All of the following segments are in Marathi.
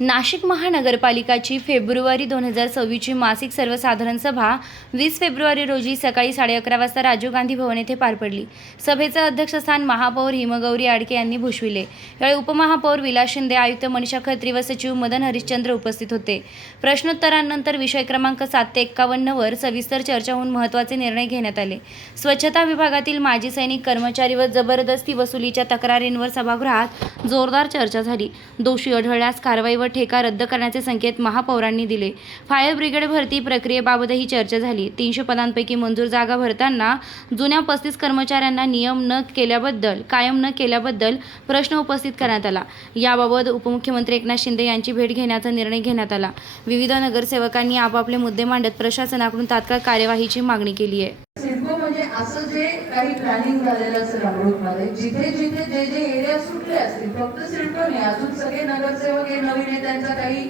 नाशिक महानगरपालिकाची फेब्रुवारी 2026ची मासिक सर्वसाधारण सभा 20 फेब्रुवारी रोजी सकाळी 11:30 वाजता राजीव गांधी भवन येथे पार पडली. सभेचं अध्यक्षस्थान महापौर हिमगौरी आडके यांनी भूषविले. यावेळी उपमहापौर विलास शिंदे, आयुक्त मनीषा खत्री व सचिव मदन हरिश्चंद्र उपस्थित होते. प्रश्नोत्तरानंतर विषय क्रमांक 7 ते 51 वर सविस्तर चर्चा होऊन महत्त्वाचे निर्णय घेण्यात आले. स्वच्छता विभागातील माजी सैनिक कर्मचारी व जबरदस्ती वसुलीच्या तक्रारींवर सभागृहात जोरदार चर्चा झाली. दोषी आढळल्यास कारवाई व ठेका रद्द करण्याचे संकेत महापौरांनी दिले. फायर ब्रिगेड भरती प्रक्रियेबाबतही चर्चा झाली. 300 पदांपैकी मंजूर जागा भरताना जुन्या 35 कर्मचाऱ्यांना कायम न केल्याबद्दल प्रश्न उपस्थित करण्यात आला. याबाबत उपमुख्यमंत्री एकनाथ शिंदे यांची भेट घेण्याचा निर्णय घेण्यात आला. विविध नगरसेवकांनी आपापले मुद्दे मांडत प्रशासनाकडून तात्काळ कार्यवाहीची मागणी केली आहे. सिडको म्हणजे असं जे काही प्लॅनिंग झालेलं असेल अमृतमध्ये, जिथे जिथे जे जे एरिया सुटले असतील, फक्त सिडको नाही, अजून सगळे नगरसेवक हे नवीन त्यांचा काही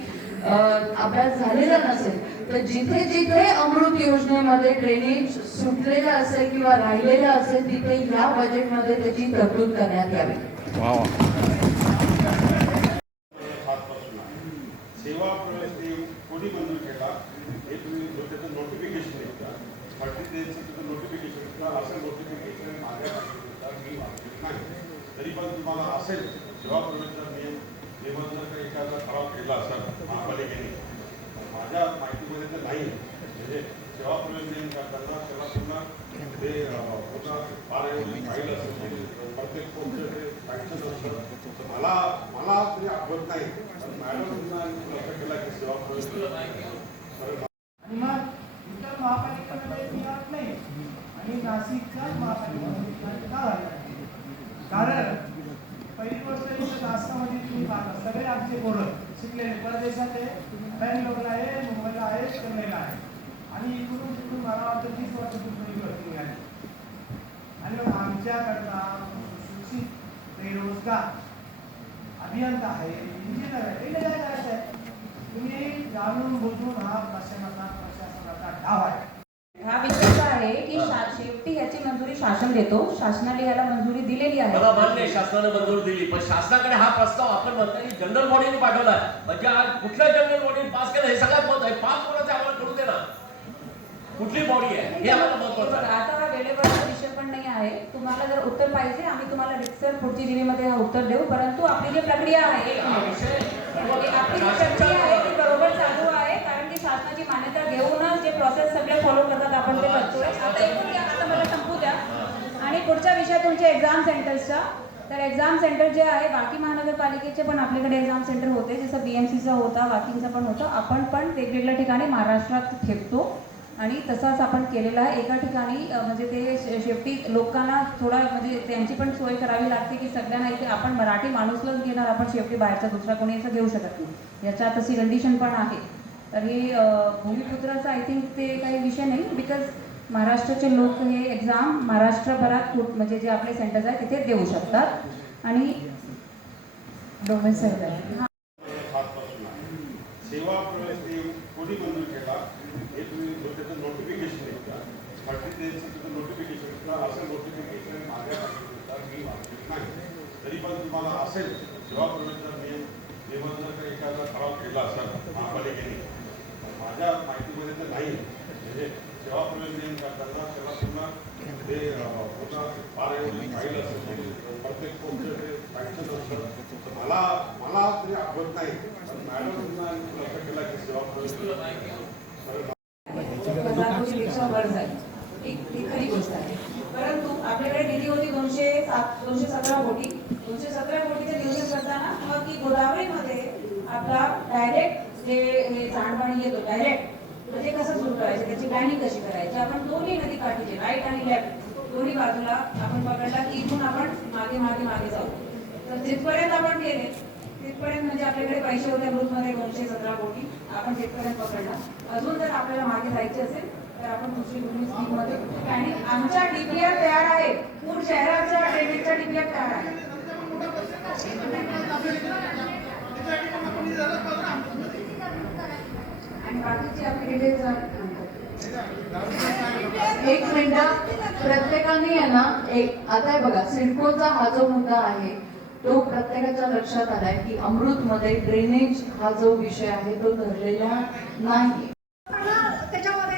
अभ्यास झालेला नसेल, तर जिथे जिथे अमृत योजनेमध्ये ड्रेनेज सुटलेलं असेल किंवा राहिलेलं असेल, तिथे या बजेटमध्ये त्याची तरतूद करण्यात यावी. सेवा प्रवेश कोणी मंजूर केला हे तुम्ही त्याचं नोटिफिकेशन येतं, नोटिफिकेशन असं नोटिफिकेशन माझ्या मी वाचलेलं नाही. तरी पण तुम्हाला असेल सेवा प्रवेशचा नियम जर का एखादा ठराव केला असेल महापालिकेने, माझ्या माहितीमध्ये तर नाही. म्हणजे सेवा प्रवेश नियम करताना त्याला पुन्हा ते पुन्हा पाहिलं असेल, प्रत्येक कोणतं ते काढलं असतं. मला तरी आठवत नाही. मॅडम लक्ष केला की सेवा प्रवेश आणि मग इतर महापालिकेमध्ये मिळत नाही आणि नाशिकच्या महापालिकेमध्ये का झालं? कारण पहिली गोष्ट इथं नाशिकमध्ये तुम्ही पाहता सगळे आमचे पोरं शिकलेले परदेशात आहे, बँगलोरला आहे, मुंबईला आहे, चेन्नईला आहे आणि इकडून तिकडून मला वाटतं 30 वर्षापूर्वी भरती मिळाली. आणि मग आमच्याकडचा सुशिक्षित बेरोजगार अभियंता आहे, इंजिनियर आहे, ते काय करायचं आहे? तुम्ही जाणून बुजून हा प्रशासनाचा डाव आहे. हा विषय असा आहे की शेवटी ह्याची मंजुरी शासन देतो. शासनाने याला मंजुरी दिलेली आहे. मला मान्य शासनाने मंजुरी दिली, पण शासनाकडे हा प्रस्ताव आपण म्हणता की जनरल बॉडीने पाठवलाय. म्हणजे आज कुठल्या जनरल बॉडीने पास केला हे सगळ्यात महत्त्वाचं आहे. पास कोणाचे आम्हाला करू दे ना, कुठली बॉडी आहे हे आम्हाला महत्त्वाचं आहे. आता हा वेळेवरचा विषय पण नाही आहे. तुम्हाला जर उत्तर पाहिजे आम्ही तुम्हाला रिक्सर पुढची जीवीमध्ये हा उत्तर देऊ. परंतु आपली जी प्रक्रिया आहे, आपली जी प्रक्रिया आहे ती बरोबर चालू आहे. कारण की शासनाची मान्यता घेऊनच जे प्रोसेस सगळे फॉलो करतात आपण ते करतोय. आता मला संपू द्या आणि पुढचा विषय तुमच्या एक्झाम सेंटर्सचा. तर एक्झाम सेंटर जे आहे बाकी महानगरपालिकेचे पण आपल्याकडे एक्झाम सेंटर होते, जसं BMCचा होता, वाकिंगचा पण होता. आपण पण वेगवेगळ्या ठिकाणी महाराष्ट्रात ठेवतो आणि तसाच आपण केलेला आहे. एका ठिकाणी म्हणजे ते शेवटी लोकांना थोडा म्हणजे त्यांची पण सोय करावी लागते की सगळ्यांना इथे आपण मराठी माणूसलाच घेणार, आपण शेवटी बाहेरचा दुसरा कोणी असं घेऊ शकत नाही. याच्यात तशी कंडिशन पण आहे. तर हे भूमिपुत्राचा आय थिंक ते काही विषय नाही, बिकॉज महाराष्ट्राचे लोक हे एक्झाम महाराष्ट्रभरात म्हणजे जे आपले सेंटर्स आहेत तिथे देऊ शकतात आणि डोमेसाईल आहे. सेवा प्रवेश कोणी मंजूर केला हे तुम्ही त्याचं नोटिफिकेशन येतं, नोटिफिकेशन असं नोटिफिकेशन माझ्या मी वाचलेलं नाही. तरी पण तुम्हाला असेल सेवा प्रवेशचा नियम जर का एखादा ठराव केला असेल महापालिकेने, माझ्या माहितीमध्ये तर नाही. म्हणजे सेवा प्रवेश नियम करताना त्याला पुन्हा ते पुन्हा पाहिलं असेल, प्रत्येक कोणतं ते काढलं असतं. मला तरी आठवत नाही. मॅडम लक्ष केला की सेवा प्रवेश खरी गोष्ट आहे. परंतु आपल्याकडे निधी होती 217 कोटी. 217 कोटीचं नियोजन करताना मग की गोदावरीमध्ये आपला डायरेक्ट जे हे सांडपाणी येतो डायरेक्ट म्हणजे कसं सुरू करायचं, त्याची प्लॅनिंग कशी करायची. आपण दोन्ही नदी काठीचे राईट आणि लेफ्ट दोन्ही बाजूला आपण पकडला की इथून आपण मागे मागे मागे जाऊ. तर जिथपर्यंत आपण गेले तिथपर्यंत म्हणजे आपल्याकडे पैसे होते ग्रुपमध्ये 217 कोटी आपण तिथपर्यंत पकडला. अजून जर आपल्याला मागे जायचे असेल तर आपण दुसरी स्कीममध्ये आणि आमच्या DPR तयार आहे. पूर्ण शहराच्या ड्रेनेजच्या DPR तयार आहे. आणि बाकीची आपली डिटेल्स एक मिनिट, प्रत्येकाने आहे ना, एक आता बघा सिडकोचा हा जो मुद्दा आहे तो प्रत्येकाच्या लक्षात आलाय की अमृतमध्ये ड्रेनेज हा जो विषय आहे तो धरलेला नाही. त्याच्यामध्ये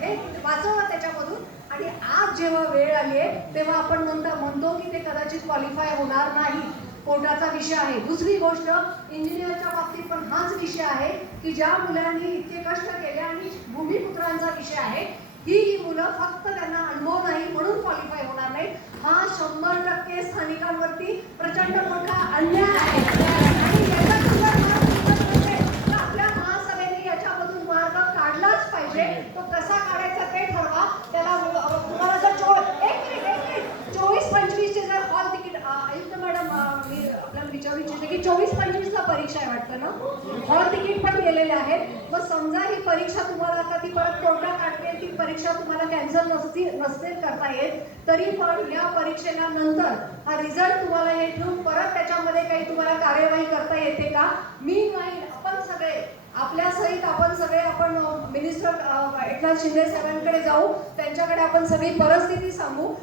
हे वाचवलं त्याच्यामधून. आणि आज जेव्हा वेळ आली आहे तेव्हा आपण म्हणतो की ते कदाचित क्वालिफाय होणार नाही. कोर्टाचा विषय आहे. दुसरी गोष्ट, इंजिनियरच्या बाबतीत पण हाच विषय आहे की ज्या मुलांनी इतके कष्ट केले आणि भूमिपुत्रांचा विषय आहे. ही मुलं फक्त त्यांना अनुभव नाही म्हणून क्वालिफाय होणार नाही. हा 100% स्थानिकांवरती प्रचंड मोठा अन्याय आहे. आणि याचा तर आपल्या महासभेने याच्यामधून मार्ग काढलाच पाहिजे. तो कसा काढायचा ते ठरवा. त्याला तुम्हाला जर 24-25 जर हॉल तिकीट, आयुक्त मॅडम मी आपल्याला विचारू इच्छिते की 24-25ला परीक्षा आहे वाटतं ना. हॉल तिकीट पण गेलेले आहेत. मग समजा ही परीक्षा तुम्हाला आता ती परत कोर्टात काढते, ती परीक्षा तुम्हाला कॅन्सल नसते करता येत, तरी पण या परीक्षेला नंतर हा रिझल्ट तुम्हाला हे ठेवून परत त्याच्यामध्ये काही तुम्हाला कार्यवाही करता येते का? मी नाही, आपण सगळे आपल्या सहित आपण मिनिस्टर एकनाथ शिंदे साहेबांकडे जाऊ, त्यांच्याकडे आपण सगळी परिस्थिती सांगू.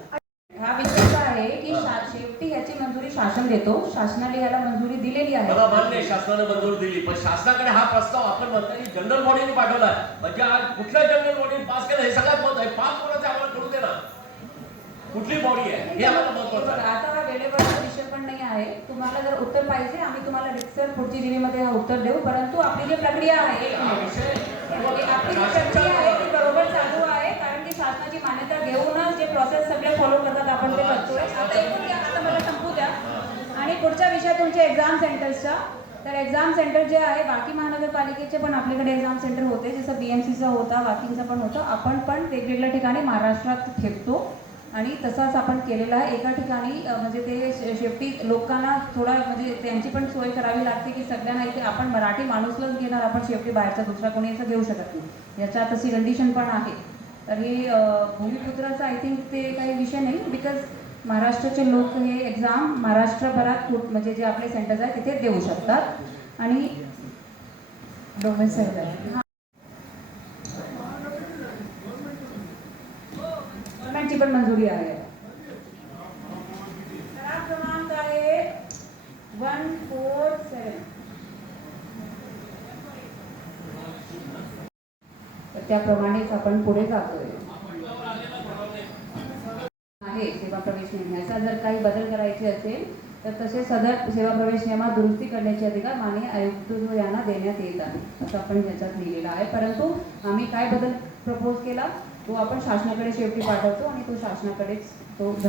हा विषय काय आहे की शेवटी ह्याची मंजुरी शासन देतो. शासनाने याला मंजुरी दिलेली आहे. मला मान्य आहे शासनाने मंजुरी दिली, पण शासनाकडे हा प्रस्ताव आपण म्हणताना जनरल बॉडीने पाठवलाय. म्हणजे आज कुठल्या जनरल बॉडीने पास केला हे सगळ्यात महत्व आहे. 5 कोणाचे आम्हाला करू दे ना, कुठली बॉडी आहे हे आम्हाला महत्वाचं आहे. आता हा वेळेवरचा विषय पण नाही आहे. तुम्हाला जर उत्तर पाहिजे आम्ही तुम्हाला रिक्सर पुढची जीवीमध्ये हा उत्तर देऊ. परंतु आपली जी प्रक्रिया आहे हा विषय आपली जी प्रक्रिया आहे ती बरोबर चालू आहे. कारण की शासनाची मान्यता घेऊनच जे प्रोसेस सगळे फॉलो करतात आपण ते करतोय. आता एकूण घ्या, आता मला संपू द्या. आणि पुढचा विषय तुमचे एक्झाम सेंटर्सचा. तर एक्झाम सेंटर जे आहे बाकी महानगरपालिकेचे पण आपल्याकडे एक्झाम सेंटर होते, जसं BMCचा होता, बाकींचा पण होता. आपण पण वेगवेगळ्या ठिकाणी महाराष्ट्रात ठेवतो आणि तसाच आपण केलेला आहे. एका ठिकाणी म्हणजे ते शेवटी लोकांना थोडा म्हणजे त्यांची पण सोय करावी लागते की सगळ्यांना इथे आपण मराठी माणूसलाच घेणार, आपण शेवटी बाहेरचा दुसरा कोणी असं घेऊ शकत नाही. याच्यात तशी कंडिशन पण आहे. तर हे भूमिपुत्राचा आय थिंक ते काही विषय नाही. बिकॉज महाराष्ट्राचे लोक हे एक्झाम महाराष्ट्रभरात म्हणजे जे आपले सेंटर्स आहेत तिथे देऊ शकतात. आणि डोमेसाईल गव्हर्नमेंटची पण मंजुरी आहे. करार क्रमांक आहे 147. तर त्याप्रमाणेच आपण पुढे जातोय. आहे सेवा प्रवेश नियमाचा जर काही बदल करायचे असेल तर तसे सदर सेवा प्रवेश नियमात दुरुस्ती करण्याचे अधिकार माननीय आयुक्त यांना देण्यात येत आहे असं आपण याच्यात लिहिलेलं आहे. परंतु आम्ही काय बदल प्रपोज केला तो आपण शासनाकडे शेवटी पाठवतो आणि तो शासनाकडेच तो